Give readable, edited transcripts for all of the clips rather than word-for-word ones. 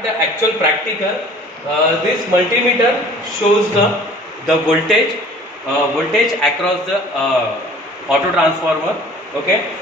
start the actual practical. This multimeter shows the voltage across the auto transformer. Okay,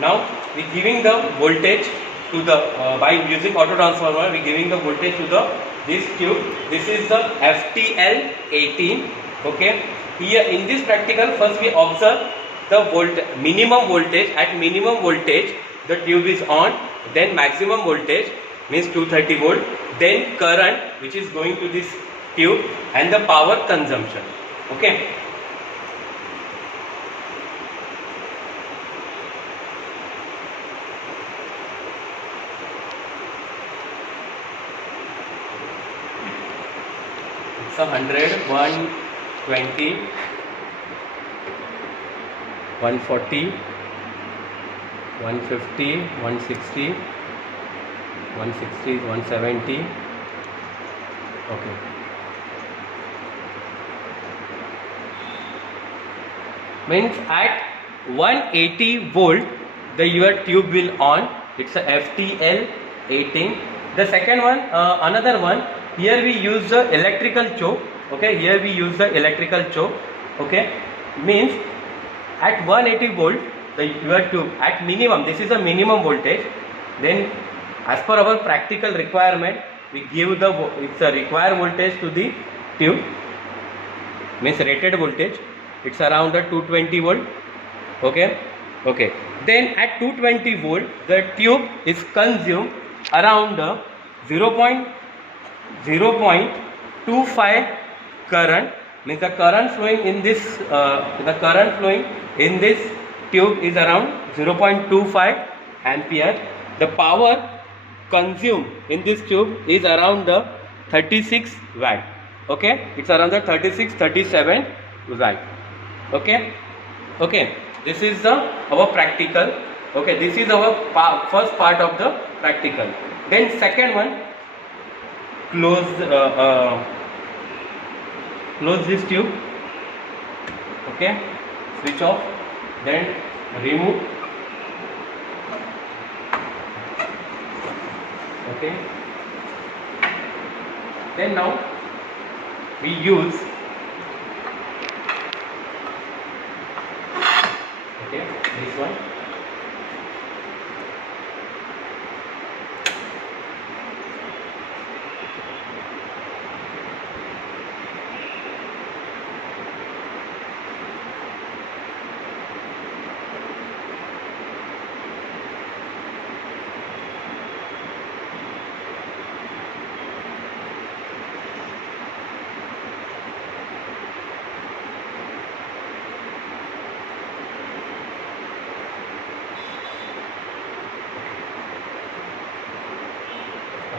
now we giving the voltage to the by using auto transformer, we giving the voltage to the this tube. This is the FTL18. Okay, here in this practical, first we observe the minimum voltage. At minimum voltage the tube is on, then maximum voltage means 230 volt, then current which is going to this tube, and the power consumption. Okay, it's 100, 120, 140, 150, 160, 160, 170. Okay, means at 180 volt your tube will on. It's a FTL18. The second one, another one, here we use the electrical choke. Okay, here we use the electrical choke. Okay, means at 180 volt your tube at minimum, this is a minimum voltage, then as per our practical requirement we give the it's a required voltage to the tube, means rated voltage, it's around the 220 volt. Okay, okay, then at 220 volt the tube is consumed around 0.25 current, means the current flowing in this tube is around 0.25 ampere. The power consumed in this tube is around the 36 watt. Okay, it's around the 36-37 watt. Okay, okay, this is our practical. Okay, this is our first part of the practical. Then second one, close this tube. Okay, switch off, then remove. Okay, then now we use this one.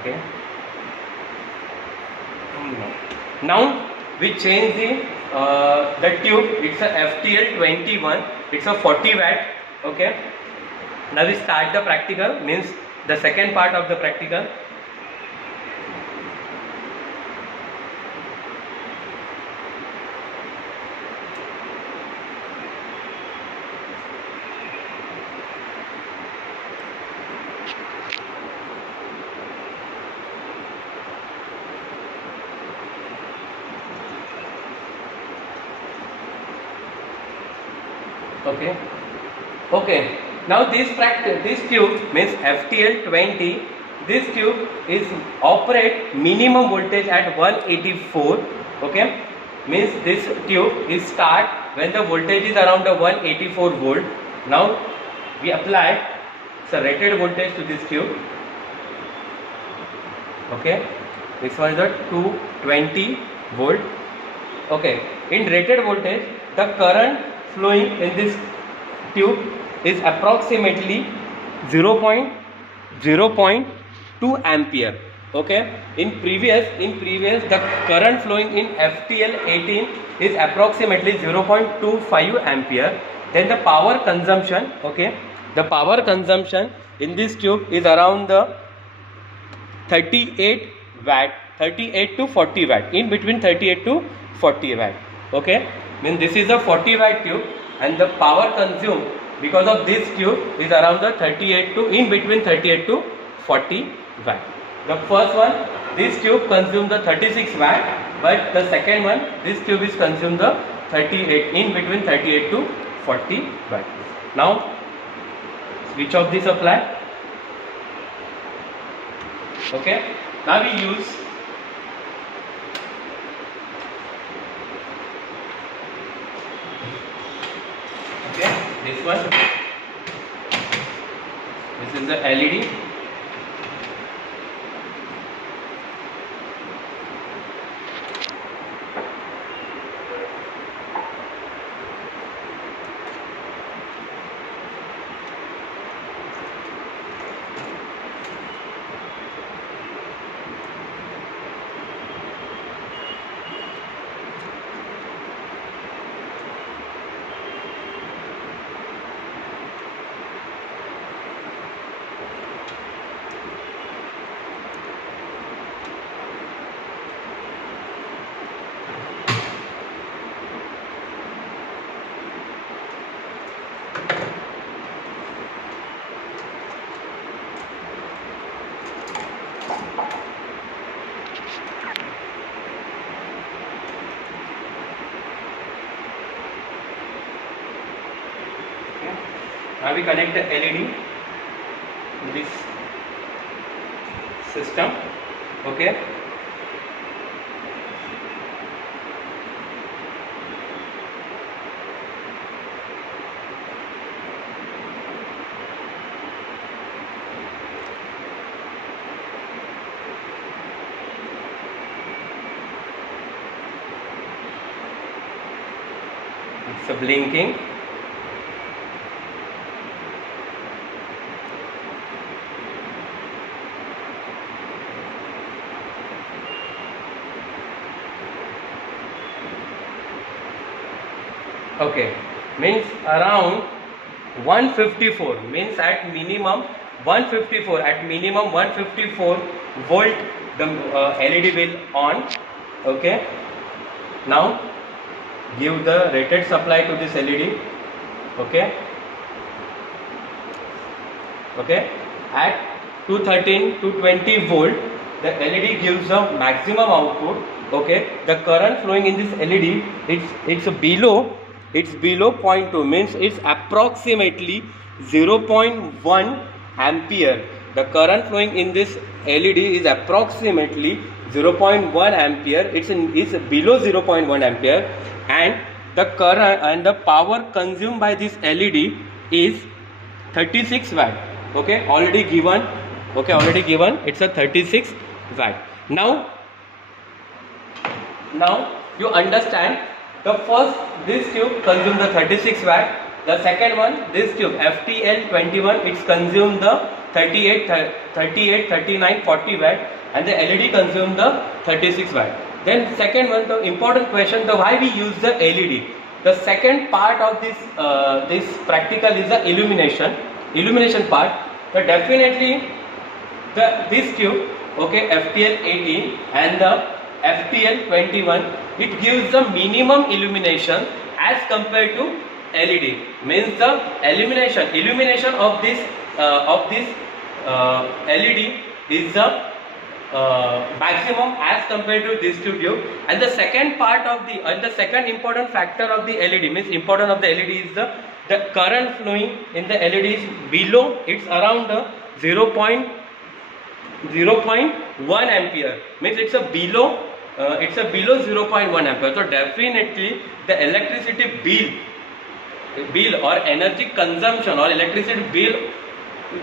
Okay. Now we change the tube. It's a FTL21. It's a 40 watt. Okay. Now we start the practical, means the second part of the practical. Okay, okay, now this tube means FTL20. This tube is operate minimum voltage at 184. Okay, means this tube is start when the voltage is around the 184 volt. Now we apply the rated voltage to this tube. Okay, this one is the 220 volt. Okay, in rated voltage the current flowing in this tube is approximately 0.2 ampere. Okay, in previous the current flowing in FTL18 is approximately 0.25 ampere. Then the power consumption, okay, the power consumption in this tube is around the 38 watt, 38 to 40 watt, in between 38 to 40 watt. Okay, means this is a 40 watt tube, and the power consumed because of this tube is around the 38 to, in between 38 to 40 watt. The first one, this tube consumes the 36 watt, but the second one, this tube is consumed the 38, in between 38 to 40 watt. Now switch off the supply. Okay, now we use this one. This is the LED. Now we connect the LED to this system. Okay. It's blinking. Okay, means around 154, means at minimum 154, at minimum 154 volt the LED will on. Okay, now give the rated supply to this LED. Okay, okay, at 213 to 20 volt the LED gives the maximum output. Okay, the current flowing in this LED, it's below 0.2, means it's approximately 0.1 ampere. The current flowing in this LED is approximately 0.1 ampere. It's below 0.1 ampere, and the current and the power consumed by this LED is 36 watt. Okay, already given. Okay, already given. It's a 36 watt. Now you understand. The first, this tube consumes the 36 watt. The second one, this tube FTL21, it's consumed the 38, 39, 40 watt, and the LED consumes the 36 watt. Then second one, the important question, the why we use the LED. The second part of this practical is the illumination part. So definitely this tube, okay, FTL18 and the FTL21, it gives the minimum illumination as compared to LED. Means the illumination of this LED is the maximum as compared to this tube. And the second part of the second important factor of the LED, means important of the LED is the current flowing in the LED is below, it's around 0.1 ampere, means it's a below 0.1 ampere. So definitely the electricity bill or energy consumption or electricity bill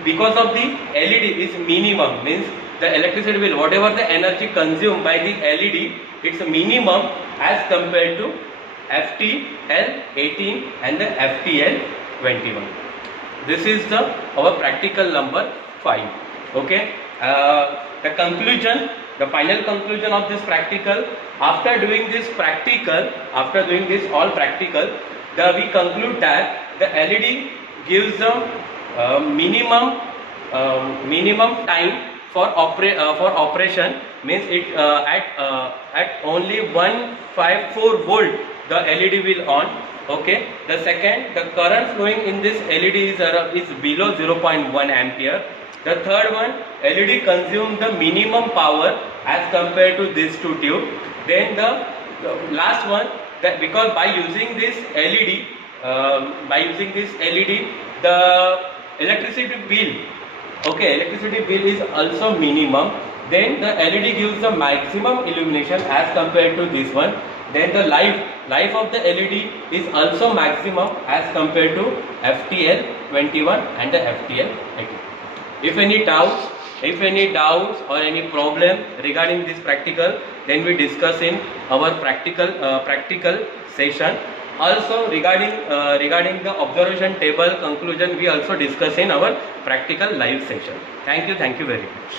because of the LED is minimum, means the electricity bill, whatever the energy consumed by the LED, it's minimum as compared to FTL18 and the FTL21. This is our practical number 5. Okay, the final conclusion of this practical, after doing this all practical, we conclude that the LED gives the minimum time for operation, means it at only 154 volt the LED will on. Okay, the second, the current flowing in this LED is below 0.1 ampere. The third one, LED consume the minimum power as compared to these two tube. Then the last one, that because by using this LED, the electricity bill, okay, electricity bill is also minimum. Then the LED gives the maximum illumination as compared to this one. Then the life of the LED is also maximum as compared to FTL 21 and the FTL 18. If any doubts or any problem regarding this practical, then we discuss in our practical session. Also regarding the observation table conclusion, we also discuss in our practical live session. Thank you very much.